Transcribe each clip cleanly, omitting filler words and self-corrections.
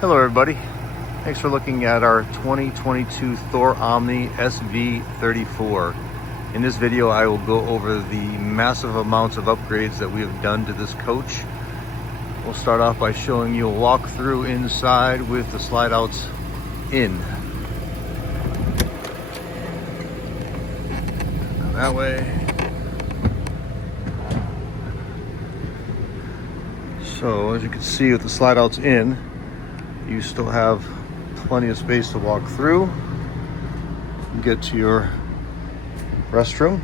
Hello everybody, thanks for looking at our 2022 Thor Omni SV34. In this video I will go over the massive amounts of upgrades that we have done to this coach. We'll start off by showing you a walkthrough inside with the slide outs in. That way. So as you can see with the slide outs in, you still have plenty of space to walk through, get to your restroom.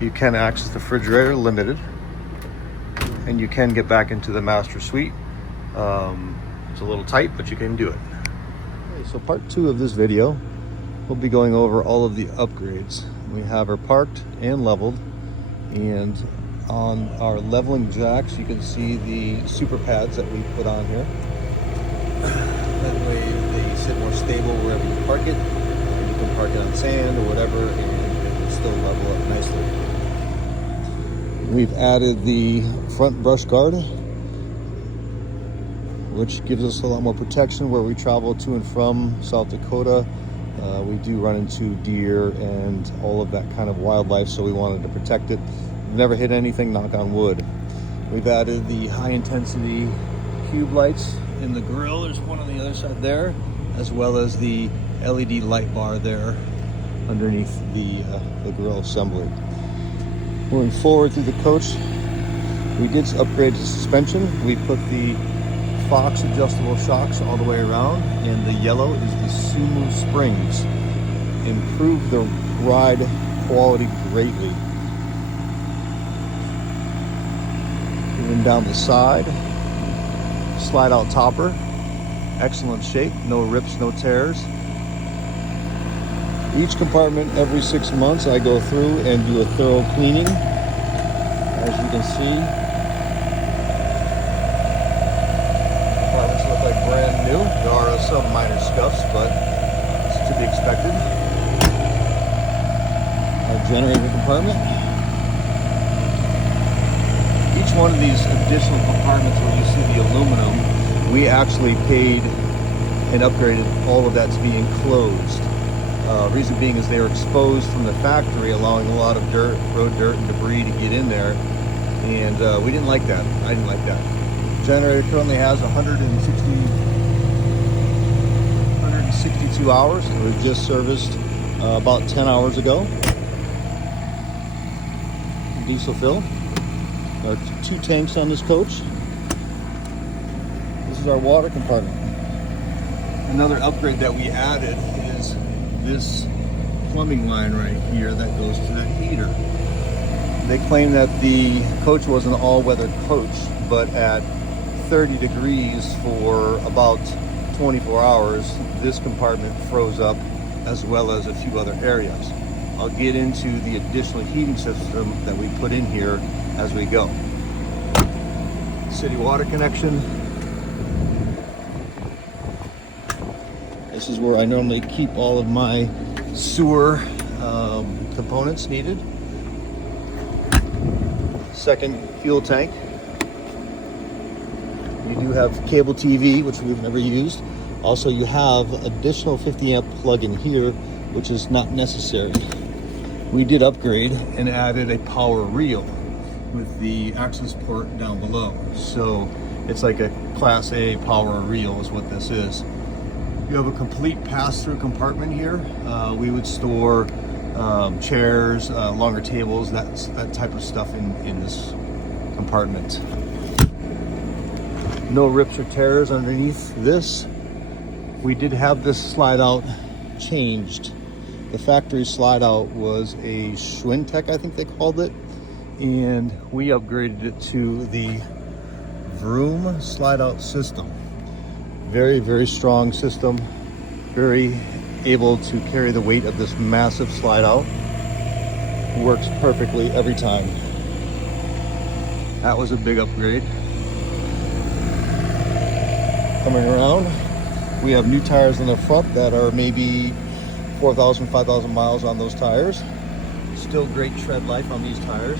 You can access the refrigerator, limited, and you can get back into the master suite. It's a little tight, but you can do it. Okay, so part 2 of this video, we'll be going over all of the upgrades. We have her parked and leveled, and on our leveling jacks you can see the super pads that we put on here. That way they sit more stable wherever you park it. You can park it on sand or whatever and it will still level up nicely. We've added the front brush guard, which gives us a lot more protection where we travel to and from South Dakota. We do run into deer and all of that kind of wildlife, so we wanted to protect it. We've never hit anything, knock on wood. We've added the high intensity cube lights in the grill. There's one on the other side there, as well as the LED light bar there underneath the grill assembly. Moving forward through the coach, we did upgrade the suspension. We put the Fox adjustable shocks all the way around, and the yellow is the Sumu springs. Improved the ride quality greatly. Moving down the side, slide out topper, excellent shape, no rips, no tears. Each compartment every 6 months I go through and do a thorough cleaning. As you can see, compartments look like brand new. There are some minor scuffs, but it's to be expected. Our generator compartment. Each one of these additional compartments where you see the aluminum, we actually paid and upgraded all of that to be enclosed. Reason being is they were exposed from the factory, allowing a lot of dirt, road dirt and debris to get in there, and we didn't like that. I didn't like that. The generator currently has 162 hours. It was just serviced about 10 hours ago. Diesel fill. There are 2 tanks on this coach. This is our water compartment. Another upgrade that we added is this plumbing line right here that goes to the heater. They claim that the coach was an all-weather coach, but at 30 degrees for about 24 hours, this compartment froze up, as well as a few other areas. I'll get into the additional heating system that we put in here as we go. City water connection. This is where I normally keep all of my sewer components needed. Second fuel tank. You do have cable TV, which we've never used. Also, you have additional 50 amp plug in here, which is not necessary. We did upgrade and added a power reel with the access port down below. So it's like a Class A power reel is what this is. You have a complete pass-through compartment here. We would store chairs, longer tables, that type of stuff in this compartment. No rips or tears underneath this. We did have this slide out changed. The factory slide out was a Schwintech, I think they called it, and we upgraded it to the Vroom slide out system. Very, very strong system, very able to carry the weight of this massive slide out. Works perfectly every time. That was a big upgrade. Coming around, we have new tires in the front that are maybe 4,000, 5,000 miles on those tires. Still great tread life on these tires.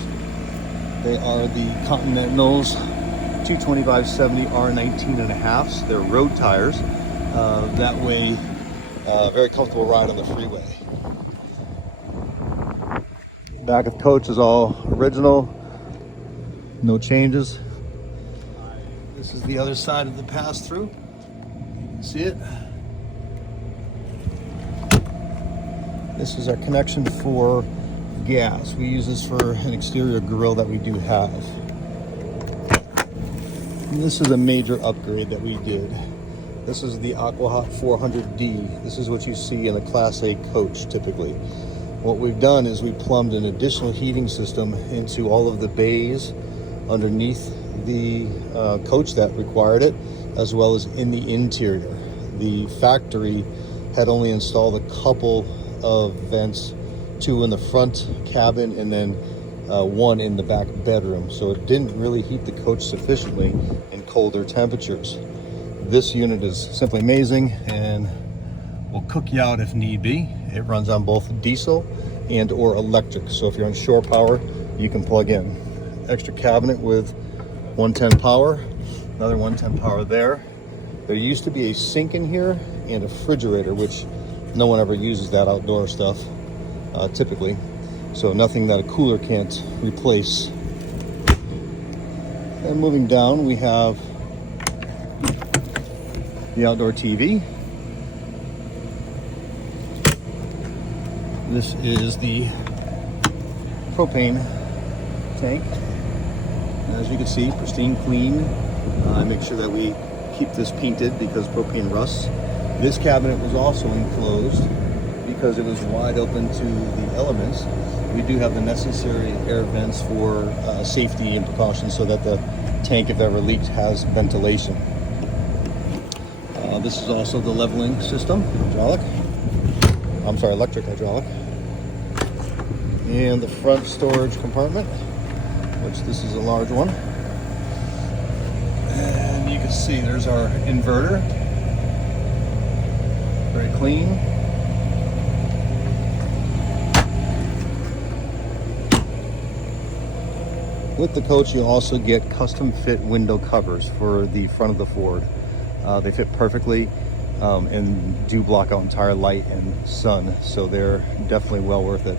They are the Continentals two 25/70 R19.5s. They're road tires. That way, very comfortable ride on the freeway. Back of the coach is all original, no changes. This is the other side of the pass-through. You can see it. This is our connection for gas. We use this for an exterior grill that we do have. And this is a major upgrade that we did. This is the AquaHot 400D. This is what you see in a Class A coach typically. What we've done is we plumbed an additional heating system into all of the bays underneath the coach that required it, as well as in the interior. The factory had only installed a couple of vents, two in the front cabin and then one in the back bedroom, so it didn't really heat the coach sufficiently in colder temperatures. This unit is simply amazing and will cook you out if need be. It runs on both diesel and or electric, so if you're on shore power, you can plug in. Extra cabinet with 110 power, another 110 power there. There used to be a sink in here and a refrigerator, which no one ever uses that outdoor stuff typically, so nothing that a cooler can't replace. And moving down, we have the outdoor TV. This is the propane tank. And as you can see, pristine, clean. I make sure that we keep this painted because propane rusts. This cabinet was also enclosed because it was wide open to the elements. We do have the necessary air vents for safety and precautions so that the tank, if ever leaked, has ventilation. This is also the leveling system, electric hydraulic. And the front storage compartment, which this is a large one. And you can see there's our inverter. Very clean. With the coach, you also get custom fit window covers for the front of the Ford. They fit perfectly and do block out entire light and sun, so they're definitely well worth it.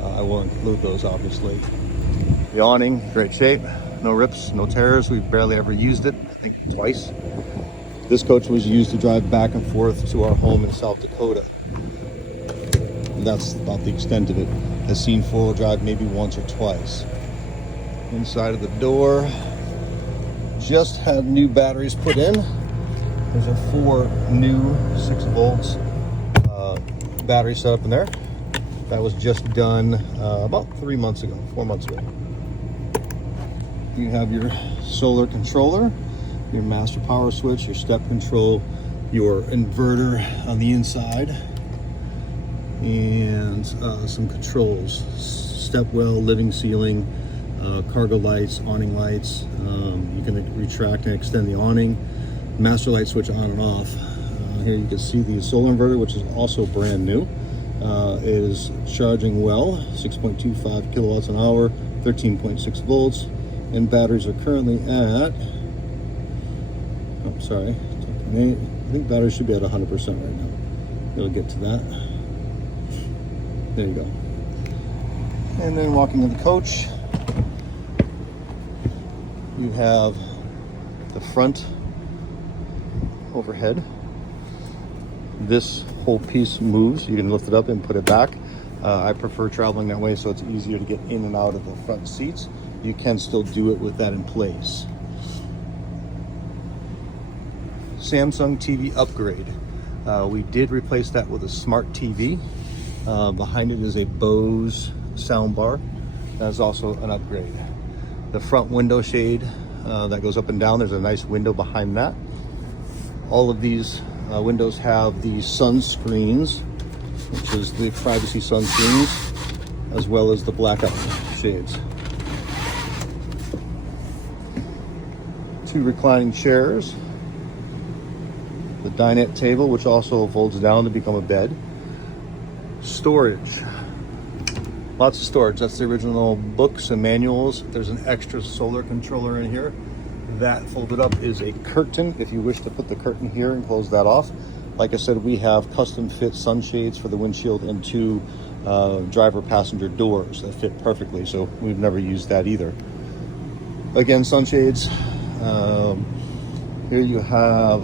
I will include those, obviously. The awning, great shape, no rips, no tears. We've barely ever used it, I think twice. This coach was used to drive back and forth to our home in South Dakota. And that's about the extent of it. Has seen four-wheel drive maybe once or twice. Inside of the door, just had new batteries put in. There's a 4 new 6 volts battery set up in there. That was just done about 4 months ago. You have your solar controller, your master power switch, your step control, your inverter on the inside, and some controls. Step well, living ceiling, cargo lights, awning lights. You can retract and extend the awning. Master light switch on and off. Here you can see the solar inverter, which is also brand new. It is charging well, 6.25 kilowatts an hour, 13.6 volts, and batteries are currently at, I think batteries should be at 100% right now. It'll get to that. There you go. And then walking in the coach, you have the front overhead. This whole piece moves. You can lift it up and put it back. I prefer traveling that way so it's easier to get in and out of the front seats. You can still do it with that in place. Samsung TV upgrade. We did replace that with a smart TV. Behind it is a Bose soundbar. That is also an upgrade. The front window shade that goes up and down, there's a nice window behind that. All of these windows have the sunscreens, which is the privacy sunscreens, as well as the blackout shades. 2 reclining chairs. The dinette table, which also folds down to become a bed. Storage. Lots of storage. That's the original books and manuals. There's an extra solar controller in here. That folded up is a curtain if you wish to put the curtain here and close that off. Like I said, we have custom fit sunshades for the windshield and 2 driver passenger doors that fit perfectly, so we've never used that either. Again, sunshades. Here you have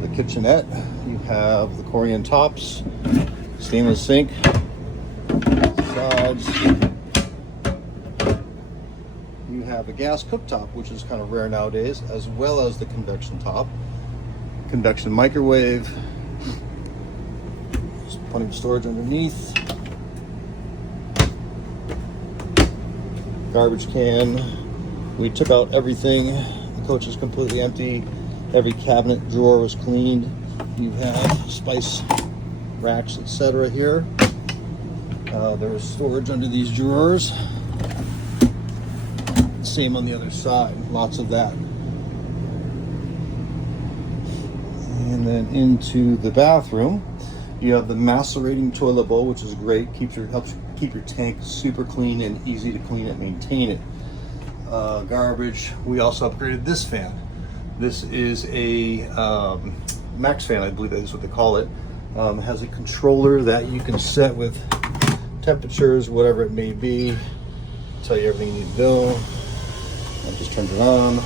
the kitchenette, you have the Corian tops, stainless sink, sides. You have a gas cooktop, which is kind of rare nowadays, as well as the convection top. Convection microwave. There's plenty of storage underneath. Garbage can. We took out everything. The coach is completely empty. Every cabinet drawer was cleaned. You have spice racks, etc. here. There is storage under these drawers. Same on the other side. Lots of that. And then into the bathroom, you have the macerating toilet bowl, which is great. Helps keep your tank super clean and easy to clean and maintain it. Garbage. We also upgraded this fan. This is a max fan, I believe that is what they call it. It has a controller that you can set with temperatures, whatever it may be. Tell you everything you need to do. I just turned it on.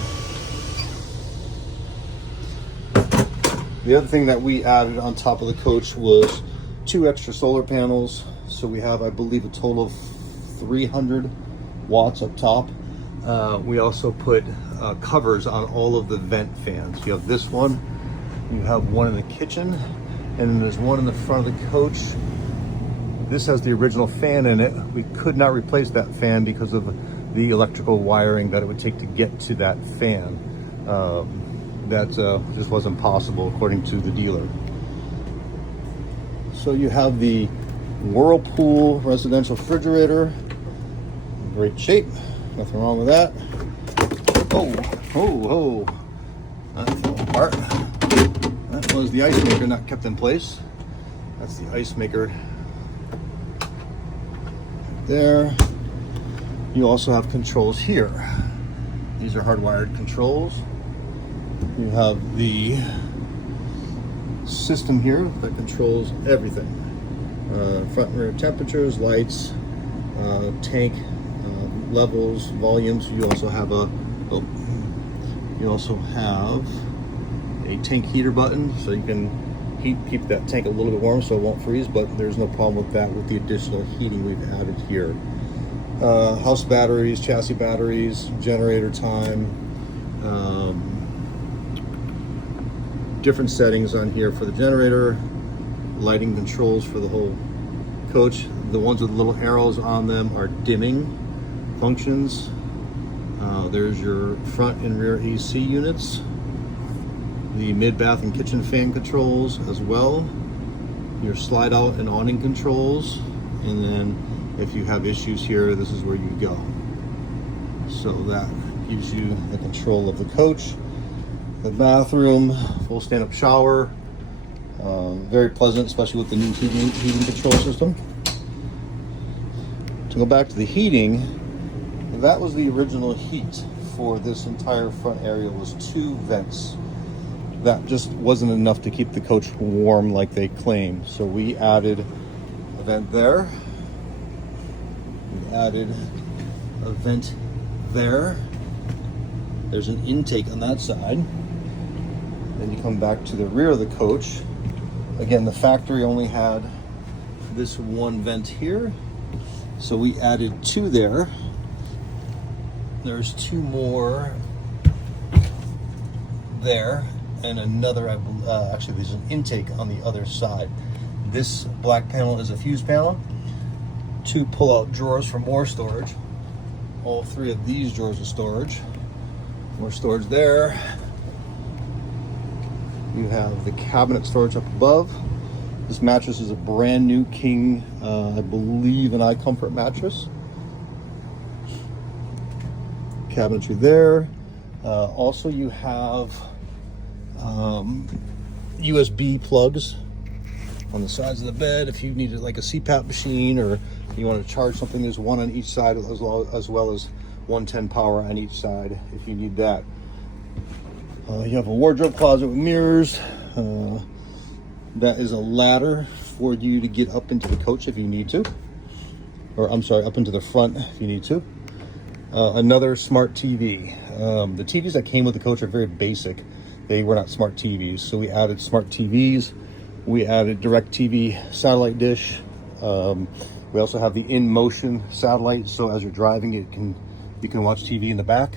The other thing that we added on top of the coach was 2 extra solar panels. So we have, I believe, a total of 300 watts up top. We also put covers on all of the vent fans. You have this one, you have one in the kitchen, and then there's one in the front of the coach. This has the original fan in it. We could not replace that fan because of the electrical wiring that it would take to get to that fan. That just wasn't possible according to the dealer. So you have the Whirlpool residential refrigerator. Great shape, nothing wrong with that. Oh, that fell apart. That was the ice maker not kept in place. That's the ice maker there. You also have controls here. These are hardwired controls. You have the system here that controls everything. Front and rear temperatures, lights, tank levels, volumes. You also have a tank heater button, so you can keep that tank a little bit warm so it won't freeze, but there's no problem with that with the additional heating we've added here. House batteries, chassis batteries, generator time, different settings on here for the generator, lighting controls for the whole coach. The ones with little arrows on them are dimming functions. There's your front and rear AC units, the mid-bath and kitchen fan controls as well, your slide out and awning controls, and then if you have issues here, this is where you go. So that gives you the control of the coach. The bathroom, full stand-up shower, very pleasant, especially with the new heating control system. To go back to the heating, that was the original heat for this entire front area, was 2 vents. That just wasn't enough to keep the coach warm like they claim. So we added a vent there. We added a vent there. There's an intake on that side. Then you come back to the rear of the coach. Again, the factory only had this one vent here, so we added 2 there. There's 2 more there, and another, actually there's an intake on the other side. This black panel is a fuse panel. 2 pull-out drawers for more storage. All 3 of these drawers are storage. More storage there. You have the cabinet storage up above. This mattress is a brand new king, I believe an iComfort mattress. Cabinetry there. Also you have USB plugs on the sides of the bed if you needed like a CPAP machine, or you want to charge something. There's one on each side, as well as 110 power on each side if you need that. You have a wardrobe closet with mirrors. That is a ladder for you to get up into the coach if you need to. Or I'm sorry, up into the front if you need to. Another smart TV. The TVs that came with the coach are very basic. They were not smart TVs, so we added smart TVs. We added direct TV satellite dish. We also have the in-motion satellite, so as you're driving, you can watch TV in the back.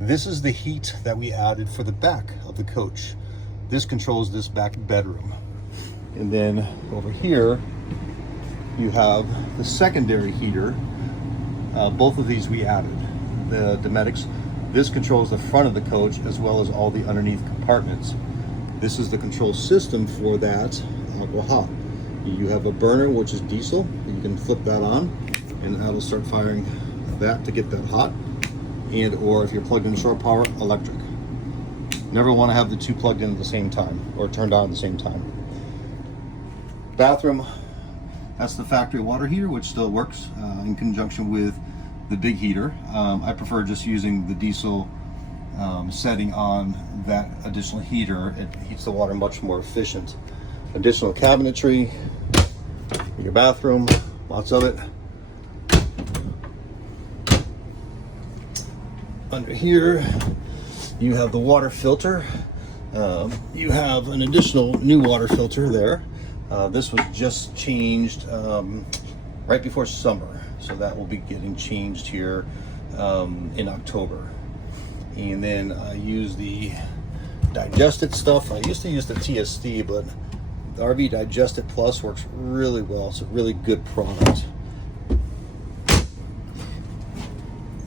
This is the heat that we added for the back of the coach. This controls this back bedroom. And then over here, you have the secondary heater. Both of these we added. The fanatics. This controls the front of the coach as well as all the underneath compartments. This is the control system for that aqua hot. You have a burner, which is diesel. You can flip that on and that'll start firing that to get that hot. And or if you're plugged in shore power, electric. Never want to have the two plugged in at the same time or turned on at the same time. Bathroom, that's the factory water heater, which still works in conjunction with the big heater. I prefer just using the diesel setting on that additional heater. It heats the water much more efficient. Additional cabinetry in your bathroom, lots of it. Under here, you have the water filter. You have an additional new water filter there. This was just changed right before summer, so that will be getting changed here in October. And then I use the digested stuff. I used to use the TSD, but the RV Digested Plus works really well. It's a really good product.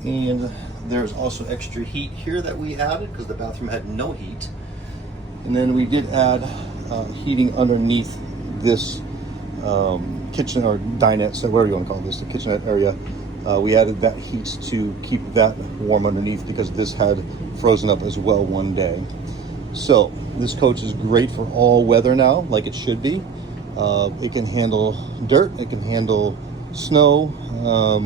And there's also extra heat here that we added because the bathroom had no heat. And then we did add heating underneath this kitchen or dinette, so whatever you want to call this, the kitchenette area. We added that heat to keep that warm underneath because this had frozen up as well one day. So this coach is great for all weather now, like it should be. It can handle dirt, it can handle snow,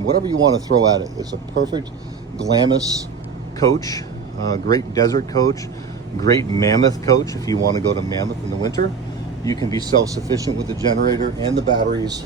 whatever you want to throw at it. It's a perfect Glamis coach, great desert coach, great mammoth coach if you want to go to Mammoth in the winter. You can be self-sufficient with the generator and the batteries.